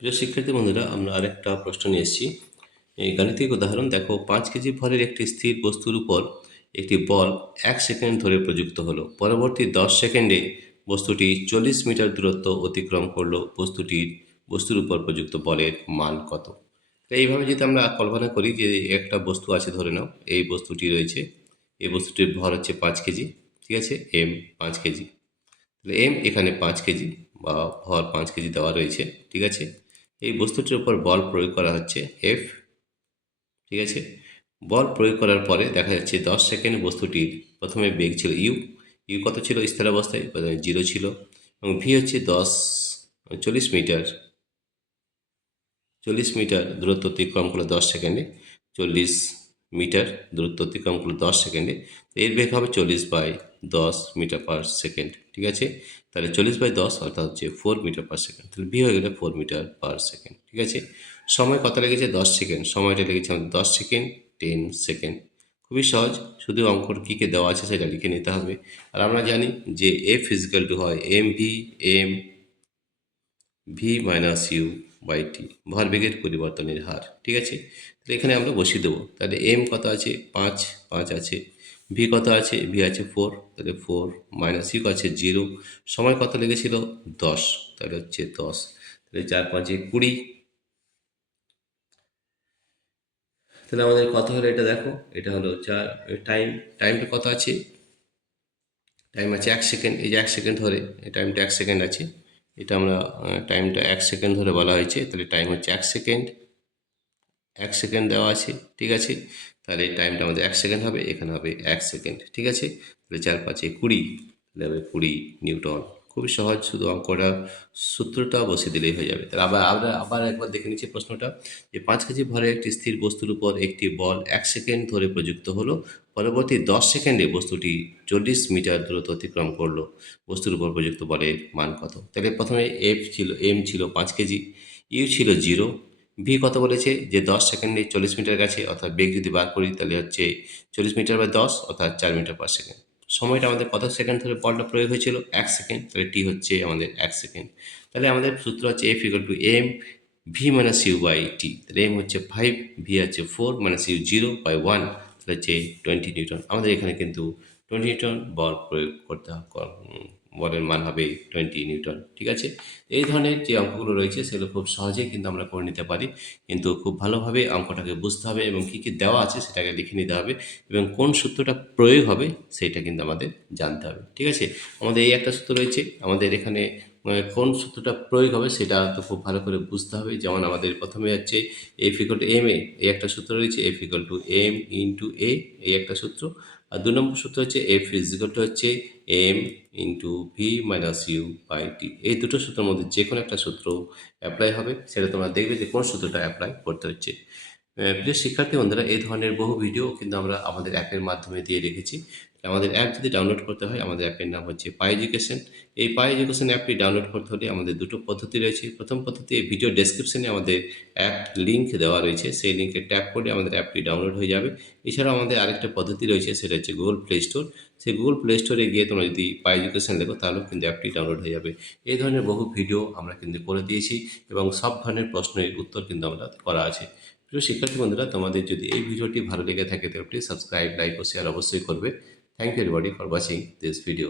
প্রিয় শিক্ষার্থী বন্ধুরা, আমরা আরেকটা প্রশ্ন নিয়ে এসেছি। এই গাণিতিক উদাহরণ দেখো, 5 কেজি ভরের একটি স্থির বস্তুর উপর একটি বল 1 সেকেন্ড ধরে প্রযুক্ত হলো। পরবর্তী 10 সেকেন্ডে বস্তুটি 40 মিটার দূরত্ব অতিক্রম করলো। বস্তুর উপর প্রযুক্ত বলের মান কত? তো এইভাবে যদি আমরা কল্পনা করি যে একটা বস্তু আছে, ধরে নাও এই বস্তুটি রয়েছে, এই বস্তুটির ভর হচ্ছে 5 কেজি। ঠিক আছে, এম 5 কেজি। তাহলে এম এখানে 5 কেজি বা ভর 5 কেজি দেওয়া রয়েছে। ঠিক আছে, এই বস্তুটির উপর বল প্রয়োগ করা হচ্ছে এফ। ঠিক আছে, বল প্রয়োগ করার পরে দেখা যাচ্ছে 10 সেকেন্ড বস্তুটির প্রথমে বেগ ছিল ইউ। ইউ কত ছিল স্থির অবস্থায়? 0 ছিল। এবং ভি হচ্ছে 40 মিটার। 40 মিটার দূরত্ব অতিক্রম করলো 10 সেকেন্ডে। 40 মিটার দূরত্ব অতিক্রম করলো 10 সেকেন্ডে। এর বেগ হবে 40/10 মিটার পার সেকেন্ড। ঠিক আছে, তাহলে 40/10 অর্থাৎ হচ্ছে 4 মিটার পার সেকেন্ড। তাহলে ভি হয়ে গেলে 4 মিটার পার সেকেন্ড। ঠিক আছে, সময় কত লেগেছে? 10 সেকেন্ড। সময়টা লেগেছে আমাদের 10 সেকেন্ড, 10 সেকেন্ড। খুবই সহজ, শুধু অঙ্কর কী কী দেওয়া আছে সেটা লিখে নিতে হবে। আর আমরা জানি যে এফ ইজিক্যাল টু হয় এম ভি/ইউ/টি, ভরবেগের পরিবর্তনের হার। ঠিক আছে, তাহলে এখানে আমরা বসিয়ে দেবো। তাহলে এম কত আছে? 5 5 আছে। ভি কত আছে? ভি আছে 4, তাহলে 4 মাইনাস ইউ আছে 0। সময় কত লেগেছিল? 10, তাহলে হচ্ছে 10। তাহলে 4 5 20। তাহলে আমাদের কত হলো এটা দেখো, এটা হলো 4। টাইমটা কত আছে? টাইম আছে 1 সেকেন্ড। এই যে 1 সেকেন্ড ধরে, এই টাইমটা 1 সেকেন্ড আছে। এটা আমরা টাইমটা 1 সেকেন্ড ধরে বলা হয়েছে, তাহলে টাইম হচ্ছে 1 সেকেন্ড। 1 সেকেন্ড দেওয়া আছে। ঠিক আছে, তাহলে এই টাইমটা আমাদের 1 সেকেন্ড হবে, এখানে হবে 1 সেকেন্ড। ঠিক আছে, তাহলে 4 5 20, তাহলে হবে 20 নিউটন। খুবই সহজ, শুধু অঙ্কটা সূত্রটা বসিয়ে দিলেই হয়ে যাবে। তাহলে আবার একবার দেখে নিচ্ছি প্রশ্নটা, যে 5 কেজি ভরের একটি স্থির বস্তুর উপর একটি বল 1 সেকেন্ড ধরে প্রযুক্ত হলো। পরবর্তী 10 সেকেন্ডে বস্তুটি 40 মিটার দূরত্ব অতিক্রম করলো। বস্তুর উপর প্রযুক্ত বলের মান কত? তাহলে প্রথমে এম ছিল 5 কেজি, ইউ ছিল 0, ভি কত বলেছে? যে 10 সেকেন্ডে 40 মিটার গেছে, অর্থাৎ বেগ যদি বার করি তাহলে হচ্ছে 40 মিটার/10 অর্থাৎ 4 মিটার পার সেকেন্ড। সময়টা আমাদের কত সেকেন্ড ধরে বলটা প্রয়োগ হয়েছিল? 1 সেকেন্ড, তাহলে টি হচ্ছে আমাদের 1 সেকেন্ড। তাহলে আমাদের সূত্র হচ্ছে এফ ইকুয়াল টু এম ভি/ইউ/টি। তাহলে এম হচ্ছে 5, ভি হচ্ছে 4, ইউ 0/1, তাহলে হচ্ছে 20 নিউটন। আমাদের এখানে কিন্তু 20 নিউটন বল প্রয়োগ করতে বলের মান হবে 20 নিউটন। ঠিক আছে, এই ধরনের যে অঙ্কগুলো রয়েছে সেগুলো খুব সহজেই কিন্তু আমরা করে নিতে পারি, কিন্তু খুব ভালোভাবে অঙ্কটাকে বুঝতে হবে এবং কী কী দেওয়া আছে সেটাকে লিখে নিতে হবে, এবং কোন সূত্রটা প্রয়োগ হবে সেইটা কিন্তু আমাদের জানতে হবে। ঠিক আছে, আমাদের এই একটা সূত্র রয়েছে, আমাদের এখানে কোন সূত্রটা প্রয়োগ হবে সেটা তো খুব ভালো করে বুঝতে হবে। যেমন আমাদের প্রথমে হচ্ছে F equal to M A, এই একটা সূত্র রয়েছে, F equal to M into A, এই একটা সূত্র। আর 2 নম্বর সূত্র হচ্ছে এফ ইজ ইকুয়াল টু হচ্ছে এম ইন্টু ভি/ইউ/টি। এই দুটো সূত্রের মধ্যে যে কোনো একটা সূত্র অ্যাপ্লাই হবে, সেটা তোমরা দেখবে যে কোন সূত্রটা অ্যাপ্লাই করতে হচ্ছে। প্রিয় শিক্ষার্থী বন্ধুরা, এই ধরনের বহু ভিডিও কিন্তু আমরা আমাদের অ্যাপের মাধ্যমে দিয়ে রেখেছি। আমাদের অ্যাপ যদি ডাউনলোড করতে হয়, আমাদের অ্যাপের নাম হচ্ছে পাই এডুকেশন। এই পাই এডুকেশন অ্যাপটি ডাউনলোড করতে হলে আমাদের দুটো পদ্ধতি রয়েছে। প্রথম পদ্ধতি, এই ভিডিও ডেসক্রিপশনে আমাদের অ্যাপ লিঙ্ক দেওয়া রয়েছে, সেই লিঙ্কে ট্যাপ করে আমাদের অ্যাপটি ডাউনলোড হয়ে যাবে। এছাড়াও আমাদের আরেকটা পদ্ধতি রয়েছে, সেটা হচ্ছে গুগল প্লে স্টোর। সেই গুগল প্লে স্টোরে গিয়ে তোমরা যদি পাই এডুকেশন লেখো, তাহলেও কিন্তু অ্যাপটি ডাউনলোড হয়ে যাবে। এই ধরনের বহু ভিডিও আমরা কিন্তু করে দিয়েছি, এবং সব ধরনের প্রশ্নের উত্তর কিন্তু আমরা করা আছে। প্রিয় শিক্ষার্থী বন্ধুরা, তোমাদের যদি এই ভিডিওটি ভালো লেগে থাকে তাহলে প্লিজ সাবস্ক্রাইব, লাইক ও শেয়ার অবশ্যই করবে। Thank you everybody for watching this video.